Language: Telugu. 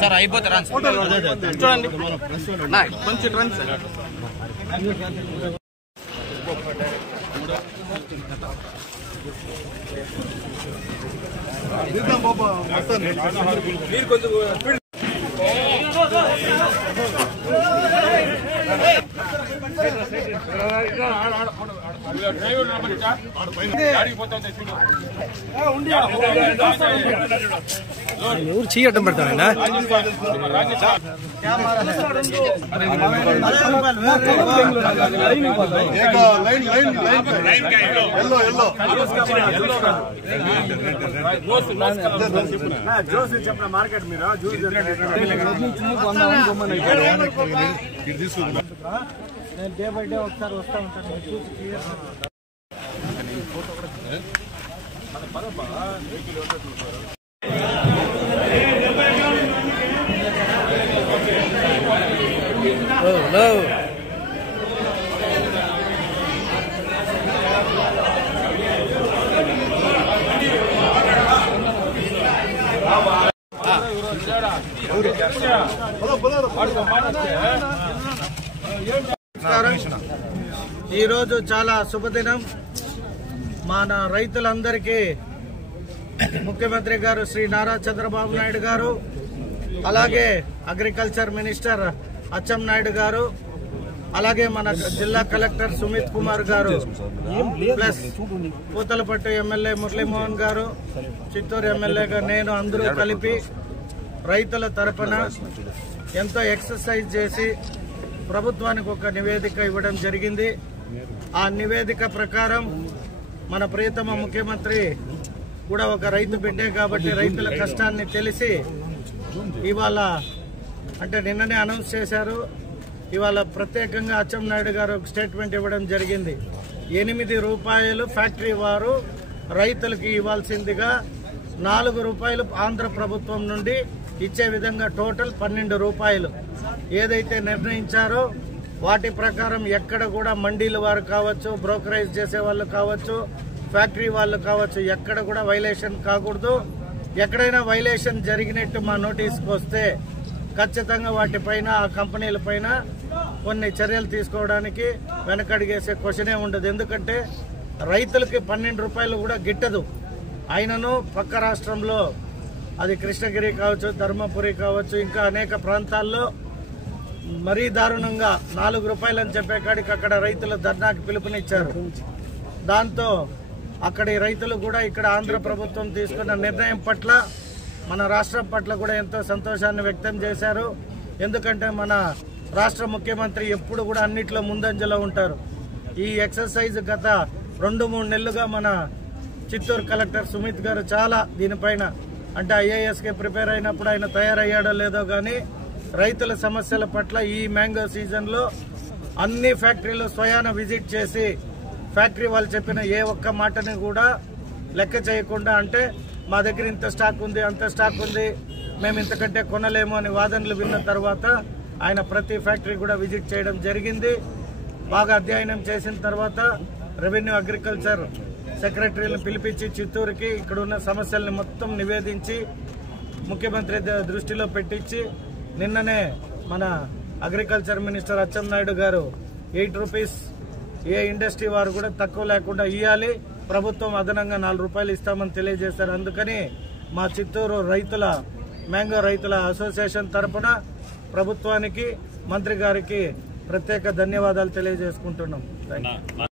సార్ అయిపోతారా చూడండి కొంచెం రండి సార్. మీరు కొంచెం ఎవరు చేయటం పెడతారైనా మార్కెట్ మీరు నేను డే బై డే ఒకసారి వస్తా ఉంటాను చూసి క్లియర్ ఈరోజు చాలా శుభదినం. మన రైతులందరికీ ముఖ్యమంత్రి గారు శ్రీ నారా చంద్రబాబు నాయుడు గారు, అలాగే అగ్రికల్చర్ మినిస్టర్ అచ్చెన్నాయుడు గారు, అలాగే మన జిల్లా కలెక్టర్ సుమిత్ కుమార్ గారు, ప్లస్ పూతలపట్టు ఎమ్మెల్యే మురళీమోహన్ గారు, చిత్తూరు ఎమ్మెల్యేగా నేను, అందరూ కలిపి రైతుల తరపున ఎంతో ఎక్సర్సైజ్ చేసి ప్రభుత్వానికి ఒక నివేదిక ఇవ్వడం జరిగింది. ఆ నివేదిక ప్రకారం మన ప్రియతమ ముఖ్యమంత్రి కూడా ఒక రైతు బిడ్డే కాబట్టి రైతుల కష్టాన్ని తెలిసి ఇవాళ అంటే నిన్ననే అనౌన్స్ చేశారు. ఇవాళ ప్రత్యేకంగా అచ్చెన్నాయుడు గారు ఒక స్టేట్మెంట్ ఇవ్వడం జరిగింది. 8 రూపాయలు ఫ్యాక్టరీ వారు రైతులకు ఇవ్వాల్సిందిగా 4 రూపాయలు ఆంధ్ర ప్రభుత్వం నుండి ఇచ్చే విధంగా టోటల్ 12 రూపాయలు ఏదైతే నిర్ణయించారో వాటి ప్రకారం ఎక్కడ కూడా మండీల వారు కావచ్చు, బ్రోకరేజ్ చేసే వాళ్ళు కావచ్చు, ఫ్యాక్టరీ వాళ్ళు కావచ్చు, ఎక్కడ కూడా వైలేషన్ కాకూడదు. ఎక్కడైనా వైలేషన్ జరిగినట్టు మా నోటీస్కి వస్తే ఖచ్చితంగా వాటిపైన ఆ కంపెనీల పైన కొన్ని చర్యలు తీసుకోవడానికి వెనకడిగేసే క్వశ్చనే ఉండదు. ఎందుకంటే రైతులకి 12 రూపాయలు కూడా గిట్టదు. అయినను పక్క రాష్ట్రంలో అది కృష్ణగిరి కావచ్చు, ధర్మపురి కావచ్చు, ఇంకా అనేక ప్రాంతాల్లో మరీ దారుణంగా 4 రూపాయలని చెప్పే కాడికి అక్కడ రైతులు ధర్నాకి పిలుపునిచ్చారు. దాంతో అక్కడి రైతులు కూడా ఇక్కడ ఆంధ్ర ప్రభుత్వం తీసుకున్న నిర్ణయం పట్ల, మన రాష్ట్రం పట్ల కూడా ఎంతో సంతోషాన్ని వ్యక్తం చేశారు. ఎందుకంటే మన రాష్ట్ర ముఖ్యమంత్రి ఎప్పుడు కూడా అన్నిట్లో ముందంజలో ఉంటారు. ఈ ఎక్సర్సైజ్ గత 2-3 నెలలుగా మన చిత్తూరు కలెక్టర్ సుమిత్ గారు చాలా దీనిపైన అంటే IASకి ప్రిపేర్ అయినప్పుడు ఆయన తయారయ్యాడో లేదో కానీ రైతుల సమస్యల పట్ల ఈ మ్యాంగో సీజన్లో అన్ని ఫ్యాక్టరీలు స్వయాన విజిట్ చేసి ఫ్యాక్టరీ వాళ్ళు చెప్పిన ఏ ఒక్క మాటని కూడా లెక్క చేయకుండా, అంటే మా దగ్గర ఇంత స్టాక్ ఉంది, అంత స్టాక్ ఉంది, మేము ఇంతకంటే కొనలేము అని వాదనలు విన్న తర్వాత ఆయన ప్రతి ఫ్యాక్టరీ కూడా విజిట్ చేయడం జరిగింది. బాగా అధ్యయనం చేసిన తర్వాత రెవెన్యూ అగ్రికల్చర్ సెక్రటరీలను పిలిపించి చిత్తూరుకి ఇక్కడ ఉన్న సమస్యల్ని మొత్తం నివేదించి ముఖ్యమంత్రి దృష్టిలో పెట్టించి నిన్ననే మన అగ్రికల్చర్ మినిస్టర్ అచ్చెన్నాయుడు గారు 8 రూపీస్ ఏ ఇండస్ట్రీ వారు కూడా తక్కువ లేకుండా ఇవ్వాలి, ప్రభుత్వం అదనంగా 4 రూపాయలు ఇస్తామని తెలియజేశారు. అందుకని మా చిత్తూరు రైతుల మ్యాంగో రైతుల అసోసియేషన్ తరఫున ప్రభుత్వానికి, మంత్రి గారికి ప్రత్యేక ధన్యవాదాలు తెలియజేసుకుంటున్నాం. థాంక్యూ.